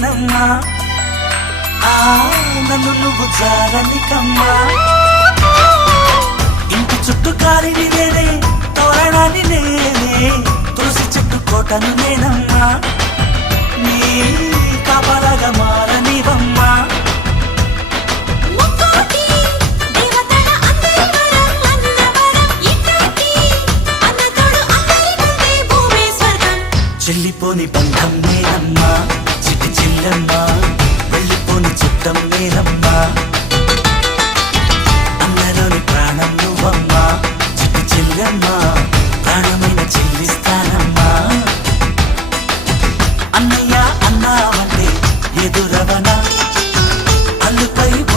నేనమ్మా నన్ను నువ్వు జారనికమ్మా ఇంటి చుట్టూ కాలిని నేనే తోరణాన్ని నేనే తులసి చెట్టు కోటను నేనమ్మా నీ కాపలాగా మారనివమ్మా చెల్లిపోని బంధం